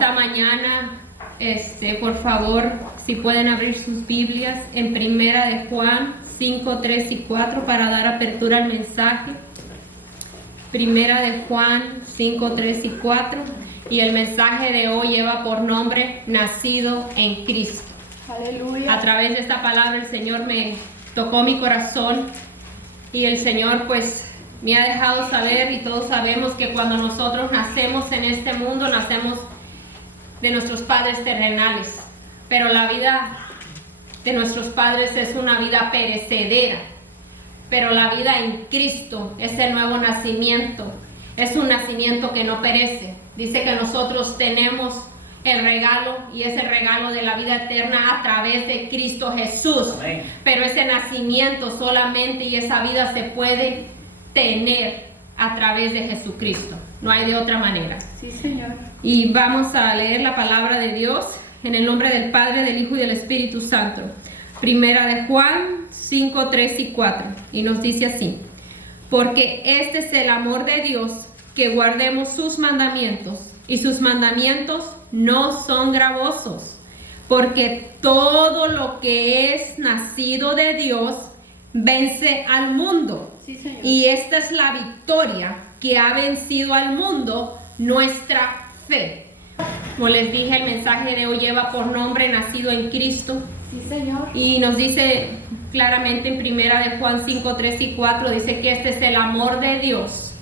esta mañana, por favor, si pueden abrir sus Biblias en Primera de Juan 5, 3 y 4 para dar apertura al mensaje. Primera de Juan 5, 3 y 4. Y el mensaje de hoy lleva por nombre Nacido en Cristo. Aleluya. A través de esta palabra el Señor me tocó mi corazón y el Señor pues me ha dejado saber, y todos sabemos que cuando nosotros nacemos en este mundo, nacemos de nuestros padres terrenales, pero la vida de nuestros padres es una vida perecedera, pero la vida en Cristo es el nuevo nacimiento, es un nacimiento que no perece. Dice que nosotros tenemos el regalo, y es el regalo de la vida eterna a través de Cristo Jesús. Amén. Pero ese nacimiento solamente y esa vida se puede tener a través de Jesucristo, no hay de otra manera. Sí, Señor. Y vamos a leer la palabra de Dios en el nombre del Padre, del Hijo y del Espíritu Santo. Primera de Juan 5, 3 y 4, y nos dice así: porque este es el amor de Dios, que guardemos sus mandamientos, y sus mandamientos no son gravosos, porque todo lo que es nacido de Dios vence al mundo. Sí, Señor. Y esta es la victoria que ha vencido al mundo, nuestra fe. Como les dije, el mensaje de hoy lleva por nombre Nacido en Cristo. Sí, Señor. Y nos dice claramente en Primera de Juan 5, 3 y 4, dice que este es el amor de Dios,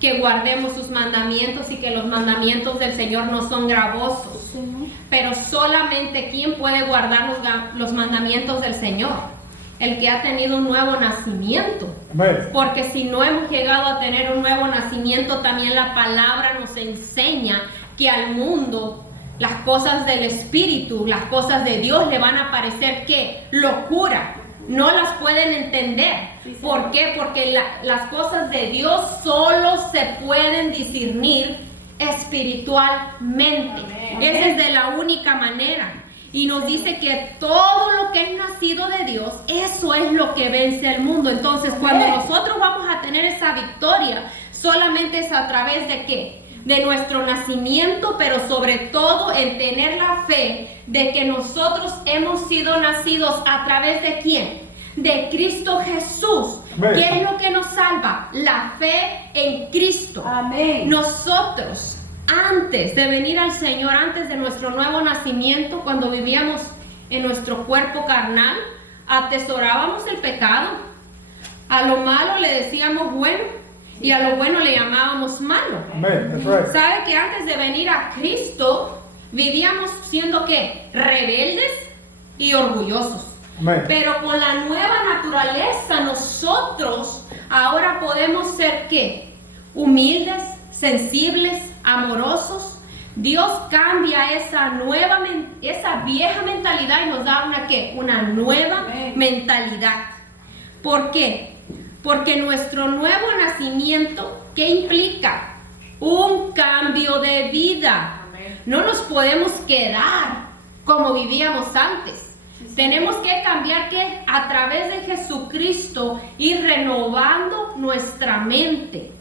que guardemos sus mandamientos, y que los mandamientos del Señor no son gravosos. Sí, Señor. Pero solamente ¿quién puede guardar los mandamientos del Señor? El que ha tenido un nuevo nacimiento. Amén. Porque si no hemos llegado a tener un nuevo nacimiento, también la palabra nos enseña que al mundo las cosas del Espíritu, las cosas de Dios le van a parecer ¿qué? Locura. No las pueden entender. Sí, ¿Por qué? Porque las cosas de Dios solo se pueden discernir espiritualmente. Amén. Esa es de la única manera. Y nos dice que todo lo que es nacido de Dios, eso es lo que vence al mundo. Entonces, cuando nosotros vamos a tener esa victoria, solamente es a través de ¿qué? De nuestro nacimiento, pero sobre todo en tener la fe de que nosotros hemos sido nacidos a través de ¿quién? De Cristo Jesús. Amén. ¿Qué es lo que nos salva? La fe en Cristo. Amén. Nosotros, antes de venir al Señor, antes de nuestro nuevo nacimiento, cuando vivíamos en nuestro cuerpo carnal, atesorábamos el pecado. A lo malo le decíamos bueno, y a lo bueno le llamábamos malo. Amén. That's right. ¿Sabe que antes de venir a Cristo vivíamos siendo ¿qué? Rebeldes y orgullosos? Amén. Pero con la nueva naturaleza nosotros ahora podemos ser ¿qué? Humildes, sensibles, amorosos. Dios cambia esa vieja mentalidad y nos da una ¿qué? Una nueva mentalidad. ¿Por qué? Porque nuestro nuevo nacimiento, ¿qué implica? Un cambio de vida. No nos podemos quedar como vivíamos antes. Tenemos que cambiar que a través de Jesucristo ir renovando nuestra mente.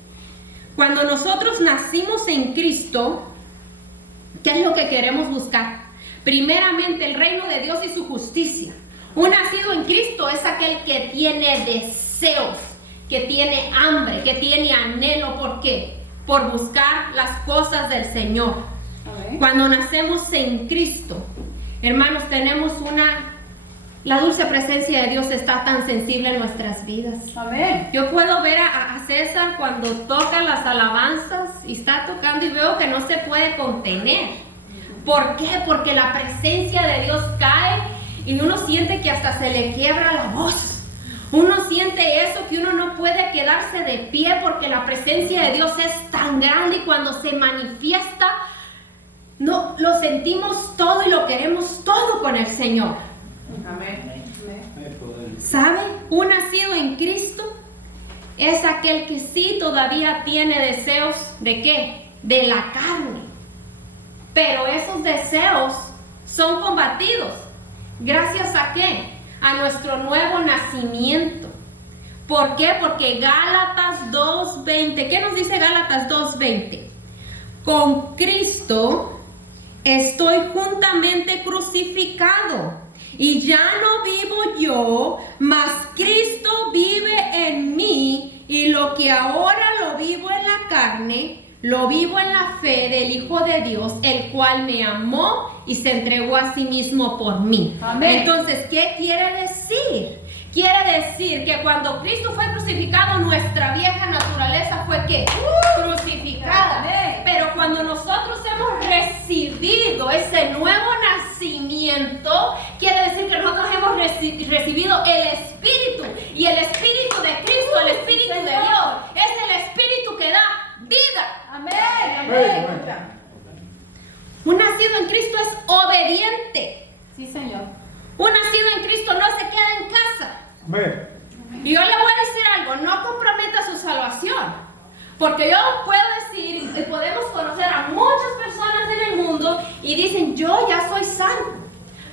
Cuando nosotros nacimos en Cristo, ¿qué es lo que queremos buscar? Primeramente el reino de Dios y su justicia. Un nacido en Cristo es aquel que tiene deseos, que tiene hambre, que tiene anhelo. ¿Por qué? Por buscar las cosas del Señor. Amén. Cuando nacemos en Cristo, hermanos, tenemos la dulce presencia de Dios está tan sensible en nuestras vidas. Amén. Yo puedo ver a César cuando toca las alabanzas y está tocando, y veo que no se puede contener. ¿Por qué? Porque la presencia de Dios cae y uno siente que hasta se le quiebra la voz. Uno siente eso, que uno no puede quedarse de pie porque la presencia de Dios es tan grande, y cuando se manifiesta, no, lo sentimos todo y lo queremos todo con el Señor. Amén. ¿Sabe? Un nacido en Cristo es aquel que sí todavía tiene deseos ¿de qué? De la carne. Pero esos deseos son combatidos. ¿Gracias a qué? A nuestro nuevo nacimiento. ¿Por qué? Porque Gálatas 2:20. ¿Qué nos dice Gálatas 2:20? Con Cristo estoy juntamente crucificado. Y ya no vivo yo, mas Cristo vive en mí. Y lo que ahora lo vivo en la carne, lo vivo en la fe del Hijo de Dios, el cual me amó y se entregó a sí mismo por mí. Amén. Entonces, ¿qué quiere decir? Quiere decir que cuando Cristo fue crucificado, nuestra vieja naturaleza fue ¿qué? Crucificada. Amén. Pero cuando nosotros hemos recibido ese nuevo nacimiento, quiere decir que nosotros hemos recibido el Espíritu. Y el Espíritu de Cristo, el Espíritu de Dios, es el Espíritu que da vida. Amén. Amén. Un nacido en Cristo es obediente. Sí, Señor. Un nacido en Cristo no se queda en casa. Amén. Y yo le voy a decir algo, no comprometa su salvación. Porque yo puedo decir, y podemos conocer a muchas personas en el mundo y dicen, yo ya soy salvo.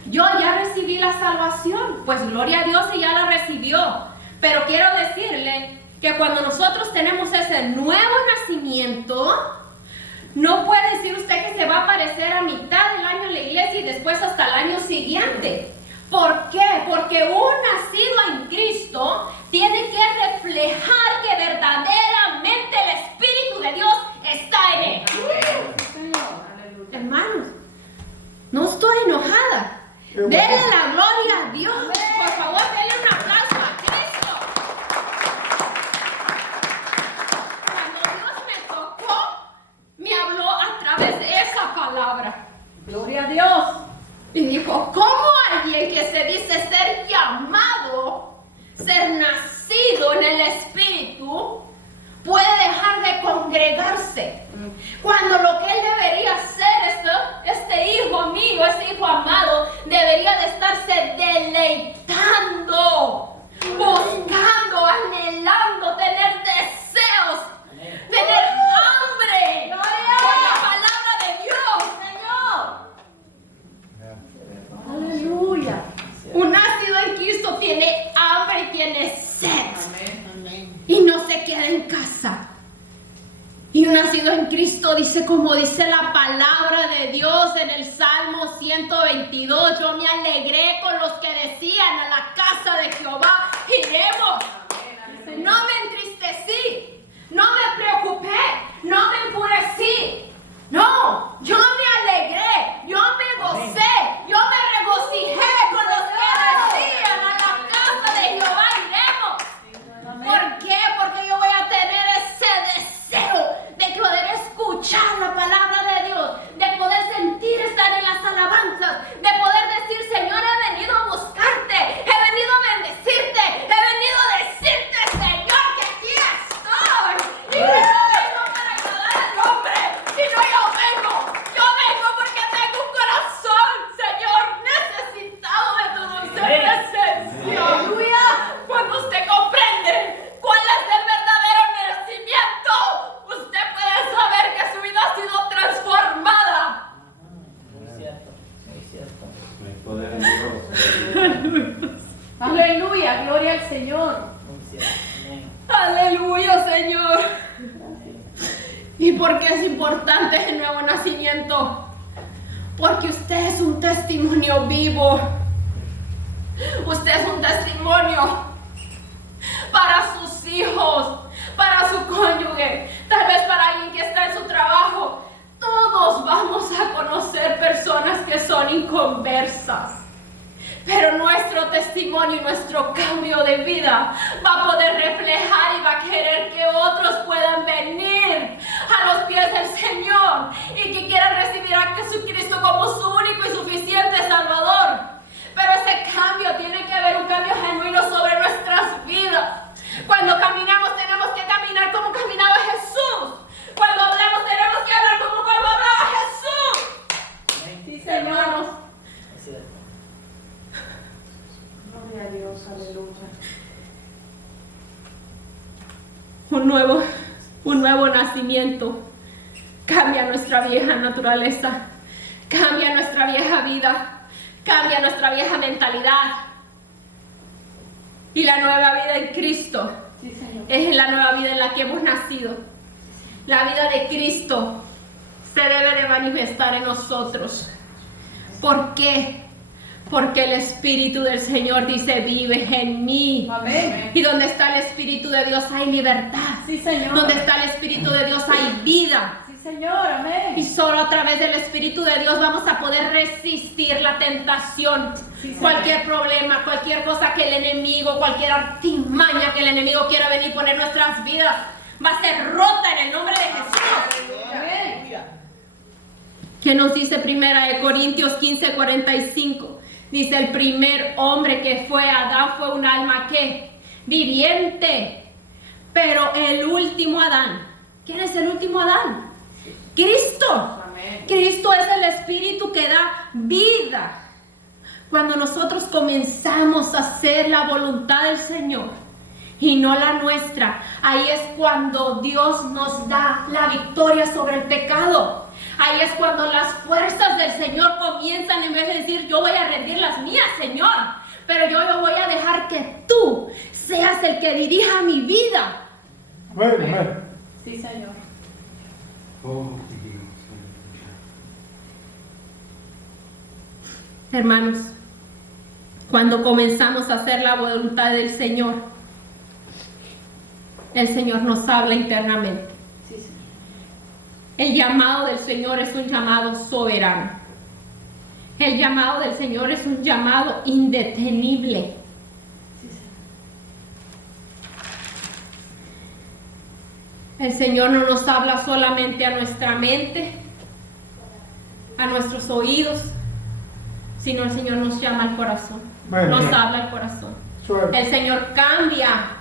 Yo ya recibí la salvación. Pues gloria a Dios y ya la recibió. Pero quiero decirle que cuando nosotros tenemos ese nuevo nacimiento, no puede decir usted que se va a aparecer a mitad del año en la iglesia y después hasta el año siguiente. ¿Por qué? Porque un nacido en Cristo tiene que reflejar que verdaderamente el Espíritu de Dios está en él. Hermanos, no estoy enojada. Denle la gloria a Dios. Por favor, denle un aplauso a Cristo. Cuando Dios me tocó, me habló a través de esa palabra. Gloria a Dios. Y dijo, ¿cómo alguien que se dice ser llamado, ser nacido en el Espíritu, puede dejar de congregarse? Cuando lo que él debería ser, este hijo mío, este hijo amado, debería de estarse deleitando, buscando, anhelando, tener deseos, tener hambre por la palabra de Dios. Aleluya. Un nacido en Cristo tiene hambre y tiene sed. Amén. Y no se queda en casa. Y un nacido en Cristo dice, como dice la palabra de Dios en el Salmo 122, yo me alegré con los que decían, a la casa de Jehová iremos. No me entristecí, no me preocupé, no me enfurecí. No, yo me alegré, yo me gocé, yo me regocijé con los que decían, a la casa de Jehová iremos. ¿Por qué? Porque yo voy a tener ese deseo de poder escuchar la palabra de Dios, de poder sentir estar en las alabanzas, de poder decir, Señor, he venido a buscarte, he venido a bendecirte, he venido a decirte, Señor, que aquí estoy. Y que no vengo para agradar al hombre, sino yo vengo porque tengo un corazón, Señor, necesitado de tu dulce presencia. Aleluya. Cuando usted comprende cuál es el verdadero merecimiento, usted puede saber que su vida ha sido transformada. Muy cierto, muy cierto. Hay poder en Dios. Aleluya. Gloria al Señor. Muy cierto. Amén. Aleluya, Señor. ¿Y por qué es importante el nuevo nacimiento? Porque usted es un testimonio vivo. Usted es un testimonio para sus hijos, para su cónyuge, tal vez para alguien que está en su trabajo. Todos vamos a conocer personas que son inconversas. Pero nuestro testimonio y nuestro cambio de vida va a poder reflejar y va a querer que otros puedan venir a los pies del Señor y que quieran recibir a Jesucristo como su único y suficiente Salvador. Pero ese cambio tiene que haber un cambio genuino sobre nuestras vidas. Cuando caminamos tenemos que caminar como caminaba Jesús. Cuando hablamos tenemos que hablar como hablaba Jesús. Amén. Sí, Señor. Hermanos, Es cierto. Gloria a Dios. Aleluya. un nuevo nacimiento cambia nuestra vieja naturaleza, cambia nuestra vieja vida, cambia nuestra vieja mentalidad. Y la nueva vida en Cristo Sí, Señor. es la nueva vida en la que hemos nacido. La vida de Cristo se debe de manifestar en nosotros. ¿Por qué? Porque el Espíritu del Señor dice, vive en mí. Amén. Y donde está el Espíritu de Dios hay libertad. Sí, Señor. Donde está el Espíritu de Dios hay vida. Sí, Señor. Amén. Y solo a través del Espíritu de Dios vamos a poder resistir la tentación. Sí, Señor. Cualquier problema, cualquier cosa que el enemigo, cualquier artimaña que el enemigo quiera venir y poner en nuestras vidas, va a ser rota en el nombre de Jesús. Amén. ¿Qué nos dice Primera de Corintios 15:45? Dice, el primer hombre que fue Adán fue un alma que viviente. Pero el último Adán, ¿quién es el último Adán? Cristo. Amén. Cristo es el Espíritu que da vida. Cuando nosotros comenzamos a hacer la voluntad del Señor y no la nuestra, ahí es cuando Dios nos da la victoria sobre el pecado. Ahí es cuando las fuerzas del Señor comienzan, en vez de decir, yo voy a rendir las mías, Señor, pero yo voy a dejar que tú seas el que dirija mi vida. Amén, amén. Sí, Señor. Oh, Dios. Hermanos, cuando comenzamos a hacer la voluntad del Señor, el Señor nos habla internamente. Sí, Señor. El llamado del Señor es un llamado soberano. El llamado del Señor es un llamado indetenible. Sí, Señor. El Señor no nos habla solamente a nuestra mente, a nuestros oídos, sino el Señor nos llama al corazón. Bueno. Nos habla al corazón. Suerte. El Señor cambia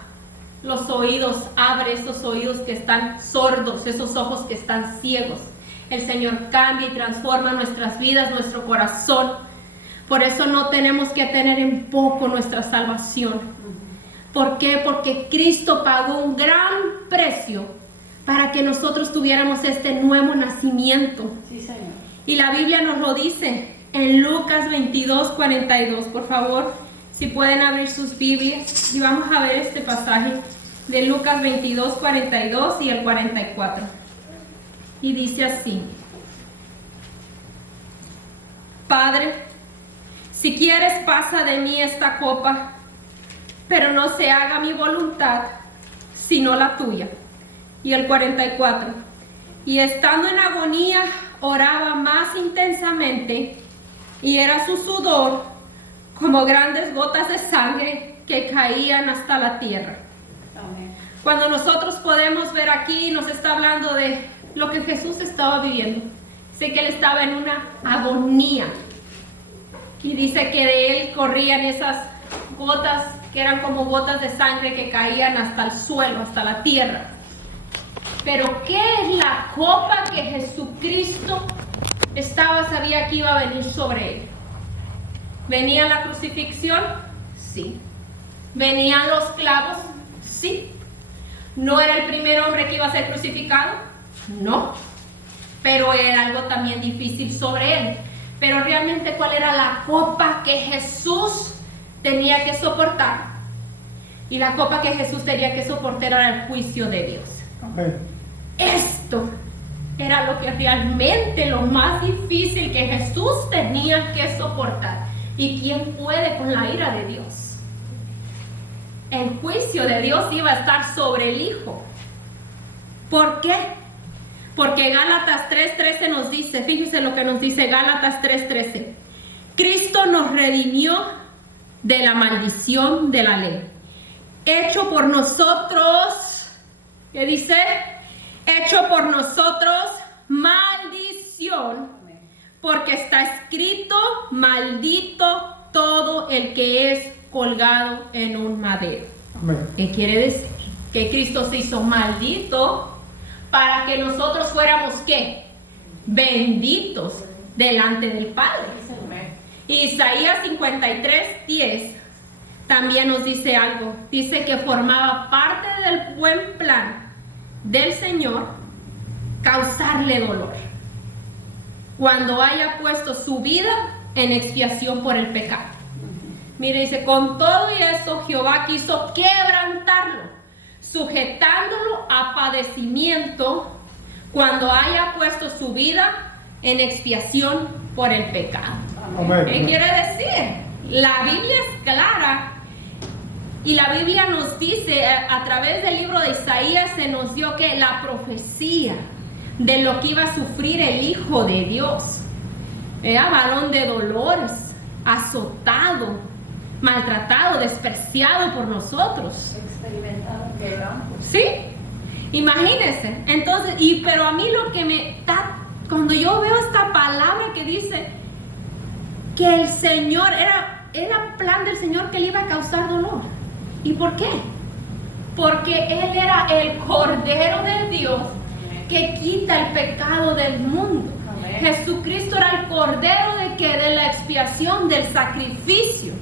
los oídos, abre esos oídos que están sordos, esos ojos que están ciegos. El Señor cambia y transforma nuestras vidas, nuestro corazón. Por eso no tenemos que tener en poco nuestra salvación. ¿Por qué? Porque Cristo pagó un gran precio para que nosotros tuviéramos este nuevo nacimiento. Sí, Señor. Y la Biblia nos lo dice en Lucas 22:42. Por favor, si pueden abrir sus Biblias y vamos a ver este pasaje de Lucas 22:42 y el 44. Y dice así: Padre, si quieres pasa de mí esta copa, pero no se haga mi voluntad, sino la tuya. Y el 44. Y estando en agonía, oraba más intensamente, y era su sudor como grandes gotas de sangre que caían hasta la tierra. Amén. Cuando nosotros podemos ver aquí, nos está hablando de lo que Jesús estaba viviendo. Dice que él estaba en una agonía. Y dice que de él corrían esas gotas que eran como gotas de sangre que caían hasta el suelo, hasta la tierra. Pero ¿qué es la copa que Jesucristo sabía que iba a venir sobre él? ¿Venía la crucifixión? Sí. ¿Venían los clavos? Sí. ¿No era el primer hombre que iba a ser crucificado? No. Pero era algo también difícil sobre él. Pero realmente, ¿cuál era la copa que Jesús tenía que soportar? Y la copa que Jesús tenía que soportar era el juicio de Dios. Amén. Esto era lo que realmente lo más difícil que Jesús tenía que soportar. ¿Y quién puede con la ira de Dios? El juicio de Dios iba a estar sobre el Hijo. ¿Por qué? Porque Gálatas 3:13 nos dice, fíjense lo que nos dice Gálatas 3:13. Cristo nos redimió de la maldición de la ley, hecho por nosotros, ¿qué dice? Hecho por nosotros maldición, porque está escrito, maldito todo el que es colgado en un madero. Amén. ¿Qué quiere decir? Que Cristo se hizo maldito para que nosotros fuéramos, ¿qué? Benditos delante del Padre. Amén. Isaías 53:10 también nos dice algo. Dice que formaba parte del buen plan del Señor causarle dolor cuando haya puesto su vida en expiación por el pecado. Mire, dice, con todo y eso Jehová quiso quebrantarlo, sujetándolo a padecimiento cuando haya puesto su vida en expiación por el pecado. Amén. ¿Qué quiere decir? La Biblia es clara y la Biblia nos dice, a través del libro de Isaías se nos dio que la profecía de lo que iba a sufrir el Hijo de Dios era varón de dolores, azotado, maltratado, despreciado por nosotros. Experimentado quebranto. ¿Sí? Imagínense. Entonces, pero a mí lo que me da, cuando yo veo esta palabra que dice que el Señor, era plan del Señor que le iba a causar dolor. ¿Y por qué? Porque Él era el Cordero de Dios que quita el pecado del mundo. Amén. Jesucristo era el Cordero de la expiación, del sacrificio.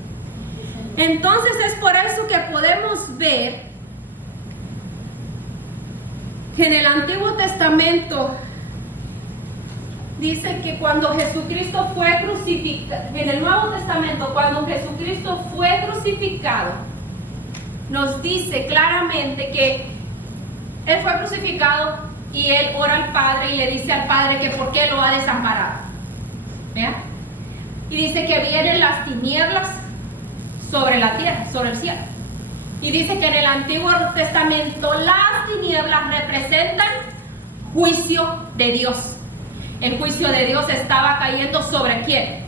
Entonces es por eso que podemos ver que en el Antiguo Testamento dice que cuando Jesucristo fue crucificado, en el Nuevo Testamento, cuando Jesucristo fue crucificado, nos dice claramente que Él fue crucificado y Él ora al Padre y le dice al Padre que por qué lo ha desamparado. ¿Vea? Y dice que vienen las tinieblas sobre la tierra, sobre el cielo. Y dice que en el Antiguo Testamento las tinieblas representan juicio de Dios. El juicio de Dios estaba cayendo ¿sobre quién?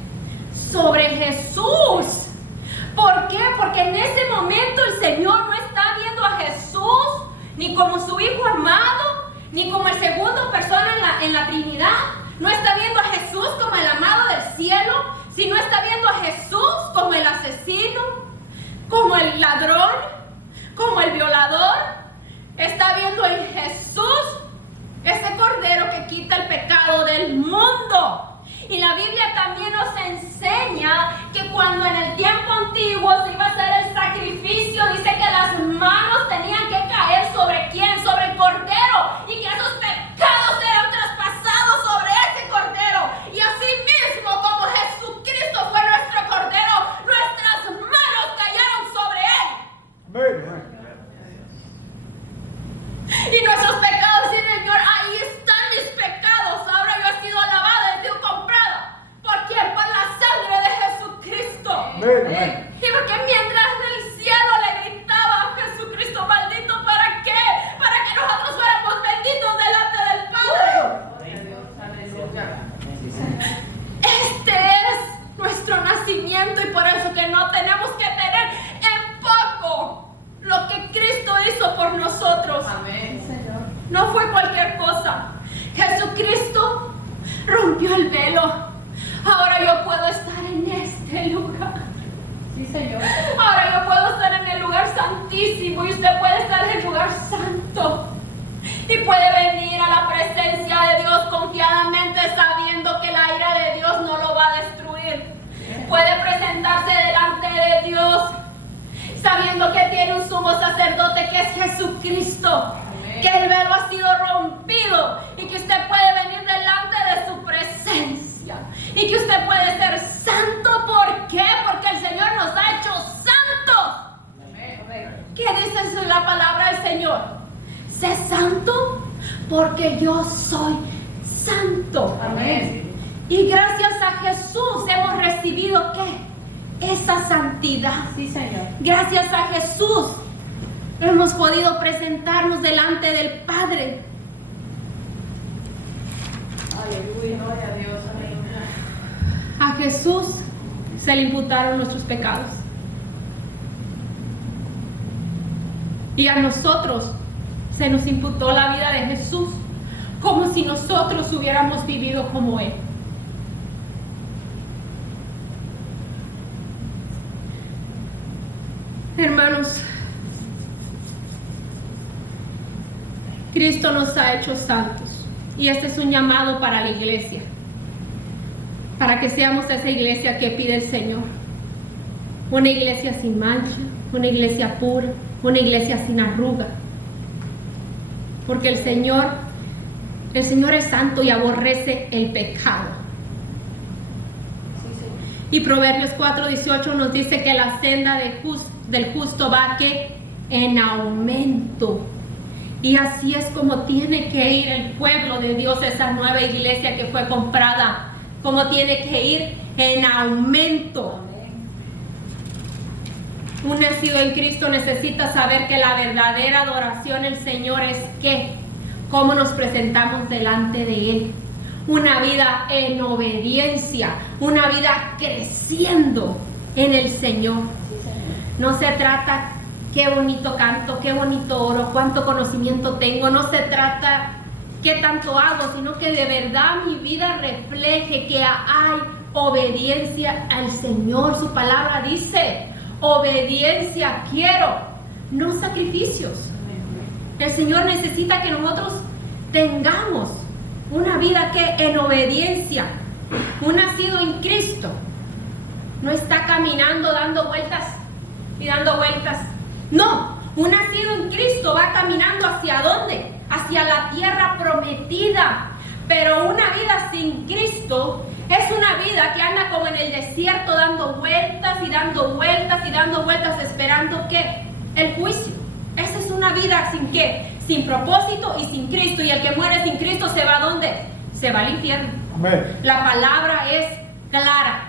Sobre Jesús. ¿Por qué? Porque en ese momento el Señor no está viendo a Jesús ni como su Hijo amado, ni como el segundo persona en la Trinidad. No está viendo a Jesús como el amado del cielo, sino está viendo a Jesús como el asesino, como el ladrón, como el violador. Está viendo en Jesús ese Cordero que quita el pecado del mundo. Y la Biblia también nos enseña que cuando en el tiempo antiguo se iba a hacer el sacrificio, dice que las manos tenían que caer ¿sobre quién? Sobre el Cordero, y que esos pecados eran traspasados sobre ese Cordero. Y así mismo como Jesucristo fue nuestro Cordero, nuestras manos cayeron sobre Él. Amén. Y nuestros pecados, sí, Señor, ahí están mis pecados. Ahora yo he sido lavada, he sido comprada. ¿Por quién? Por la sangre de Jesucristo. Amén. Y porque mientras en el cielo le gritaba a Jesucristo, maldito, ¿para qué? Para que nosotros fuéramos benditos delante del Padre. Este es nuestro nacimiento, y por eso que no tenemos que tener en poco lo que Cristo hizo por nosotros. Amén, Señor. No fue cualquier cosa. Jesucristo rompió el velo. Ahora yo puedo estar en este lugar. Sí, Señor. Ahora yo puedo estar en el lugar santísimo, y usted puede estar en el lugar santo. Y puede venir a la presencia de Dios confiadamente, sabiendo que la ira de Dios no lo va a destruir. Puede presentarse delante de Dios sabiendo que tiene un sumo sacerdote que es Jesucristo. Amén. Que el velo ha sido rompido y que usted puede venir delante de su presencia y que usted puede ser santo. ¿Por qué? Porque el Señor nos ha hecho santos. Amén. ¿Qué dice la palabra del Señor? Sé santo porque yo soy santo. Amén. Y gracias a Jesús hemos recibido ¿qué? Esa santidad. Sí, Señor. Gracias a Jesús hemos podido presentarnos delante del Padre. Aleluya. Gloria a Dios. Aleluya. A Jesús se le imputaron nuestros pecados. Y a nosotros se nos imputó la vida de Jesús, como si nosotros hubiéramos vivido como Él. Hermanos, Cristo nos ha hecho santos, y este es un llamado para la iglesia, para que seamos esa iglesia que pide el Señor. Una iglesia sin mancha, una iglesia pura, una iglesia sin arruga. Porque el Señor es santo y aborrece el pecado. Sí, Señor. Y Proverbios 4:18 nos dice que la senda del justo va que en aumento, Y así es como tiene que ir el pueblo de Dios, esa nueva iglesia que fue comprada, como tiene que ir en aumento. Un nacido en Cristo necesita saber que la verdadera adoración al Señor es ¿qué? Cómo nos presentamos delante de Él. Una vida en obediencia, una vida creciendo en el Señor. No se trata qué bonito canto, qué bonito oro, cuánto conocimiento tengo. No se trata qué tanto hago, sino que de verdad mi vida refleje que hay obediencia al Señor. Su palabra dice, obediencia quiero, no sacrificios. El Señor necesita que nosotros tengamos una vida que en obediencia. Un nacido en Cristo no está caminando dando vueltas y dando vueltas. No, un nacido en Cristo va caminando ¿hacia dónde? Hacia la tierra prometida. Pero una vida sin Cristo es una vida que anda como en el desierto dando vueltas y dando vueltas y dando vueltas esperando ¿qué? El juicio. Esa es una vida sin ¿qué? Sin propósito y sin Cristo. Y el que muere sin Cristo se va ¿a dónde? Se va al infierno. Amén. La palabra es clara.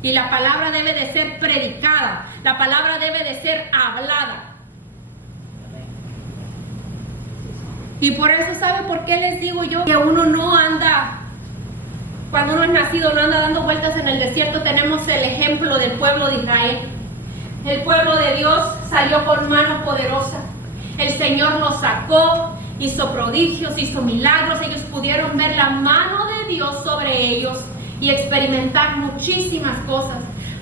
Y la palabra debe de ser predicada. La palabra debe de ser hablada. Y por eso, ¿sabe por qué les digo yo? Que uno no anda, cuando uno es nacido, no anda dando vueltas en el desierto. Tenemos el ejemplo del pueblo de Israel. El pueblo de Dios salió con mano poderosa. El Señor los sacó, hizo prodigios, hizo milagros. Ellos pudieron ver la mano de Dios sobre ellos y experimentar muchísimas cosas.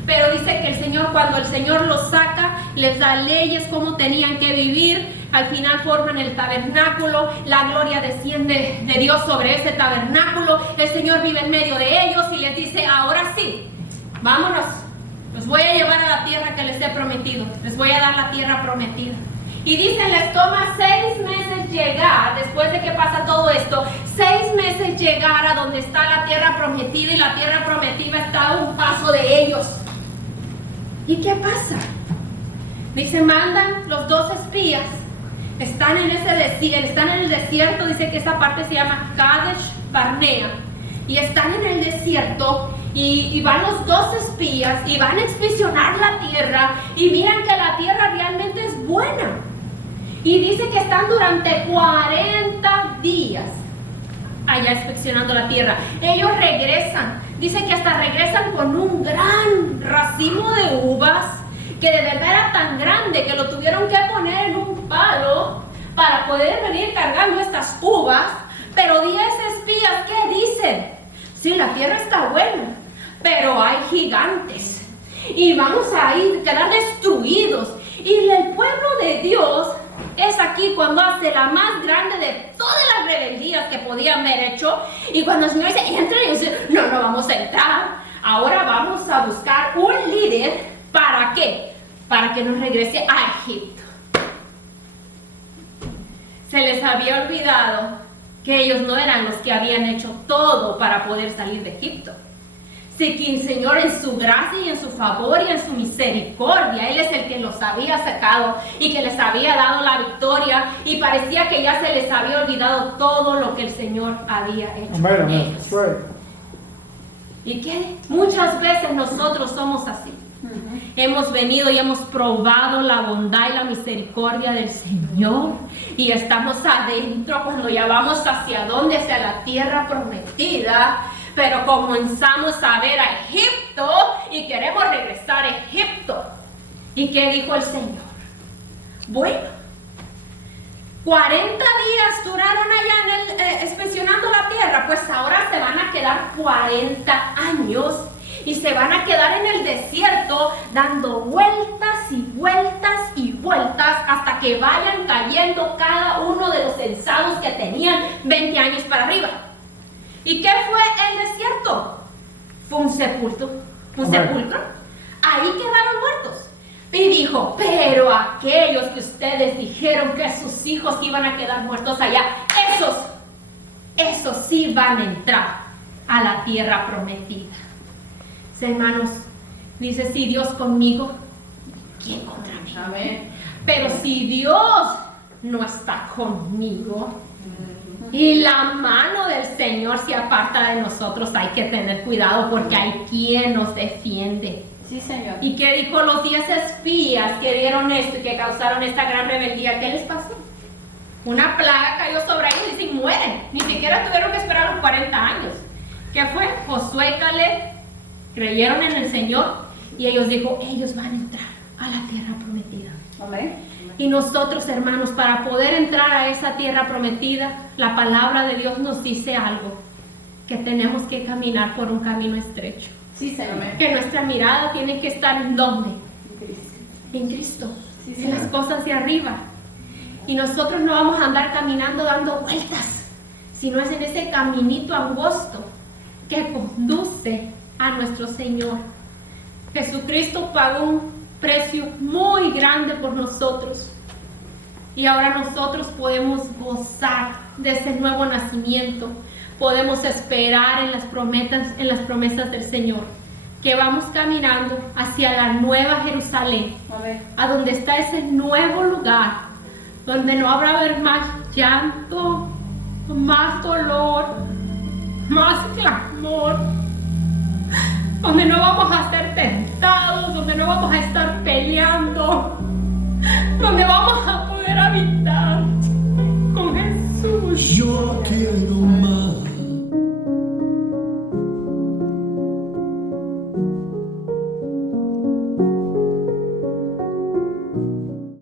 Pero dice que el Señor, cuando el Señor los saca, les da leyes cómo tenían que vivir. Al final forman el tabernáculo, la gloria desciende de Dios sobre ese tabernáculo. El Señor vive en medio de ellos y les dice, ahora sí, vámonos, los voy a llevar a la tierra que les he prometido, les voy a dar la tierra prometida. Y dice, les toma 6 meses llegar, después de que pasa todo esto, 6 meses llegar a donde está la tierra prometida, y la tierra prometida está a un paso de ellos. ¿Y qué pasa? Dice, mandan los 2 espías, están en el desierto, dice que esa parte se llama Kadesh Barnea, y están en el desierto, y van los 2 espías, y van a inspeccionar la tierra, y miran que la tierra realmente es buena. Y dice que están durante 40 días allá inspeccionando la tierra. Ellos regresan, dice que hasta regresan con un gran racimo de uvas, que de verdad era tan grande que lo tuvieron que poner en un palo para poder venir cargando estas uvas. Pero 10 espías, ¿qué dicen? Sí, la tierra está buena, pero hay gigantes y vamos a quedar destruidos. Y el pueblo de Dios es aquí cuando hace la más grande de todas las rebeldías que podían haber hecho. Y cuando el Señor dice, entren, y dice, no vamos a entrar. Ahora vamos a buscar un líder. ¿Para qué? Para que nos regrese a Egipto. Se les había olvidado que ellos no eran los que habían hecho todo para poder salir de Egipto. Sí, que el Señor en su gracia y en su favor y en su misericordia, Él es el que los había sacado y que les había dado la victoria, y parecía que ya se les había olvidado todo lo que el Señor había hecho con ellos. Y que muchas veces nosotros somos así. Hemos venido y hemos probado la bondad y la misericordia del Señor, y estamos adentro cuando ya vamos hacia dónde, hacia la tierra prometida. Pero comenzamos a ver a Egipto y queremos regresar a Egipto. ¿Y qué dijo el Señor? Bueno, 40 días duraron allá inspeccionando la tierra, pues ahora se van a quedar 40 años y se van a quedar en el desierto dando vueltas y vueltas y vueltas hasta que vayan cayendo cada uno de los censados que tenían 20 años para arriba. ¿Y qué fue el desierto? Fue un sepulcro. Ahí quedaron muertos. Y dijo, pero aquellos que ustedes dijeron que sus hijos iban a quedar muertos allá, esos sí van a entrar a la tierra prometida. Hermanos, dice, si Dios conmigo, ¿quién contra mí? Amén. Pero si Dios no está conmigo. Y la mano del Señor se aparta de nosotros. Hay que tener cuidado porque hay quien nos defiende. Sí, Señor. ¿Y qué dijo los 10 espías que dieron esto y que causaron esta gran rebeldía? ¿Qué les pasó? Una plaga cayó sobre ellos y mueren. Ni siquiera tuvieron que esperar los 40 años. ¿Qué fue? Josué y Caleb creyeron en el Señor y ellos dijo, ellos van a entrar a la tierra prometida. Amén. Y nosotros, hermanos, para poder entrar a esa tierra prometida, la palabra de Dios nos dice algo, que tenemos que caminar por un camino estrecho. Sí, Señor. Que nuestra mirada tiene que estar ¿en dónde? Cristo. En Cristo, Sí, en las Señor. cosas de arriba. Y nosotros no vamos a andar caminando dando vueltas, sino es en ese caminito angosto que conduce a nuestro Señor. Jesucristo pagó un precio muy grande por nosotros. Y ahora nosotros podemos gozar de ese nuevo nacimiento. Podemos esperar en las promesas del Señor. Que vamos caminando hacia la nueva Jerusalén. Amén. A donde está ese nuevo lugar. Donde no habrá haber más llanto, más dolor, más clamor. Donde no vamos a ser tentados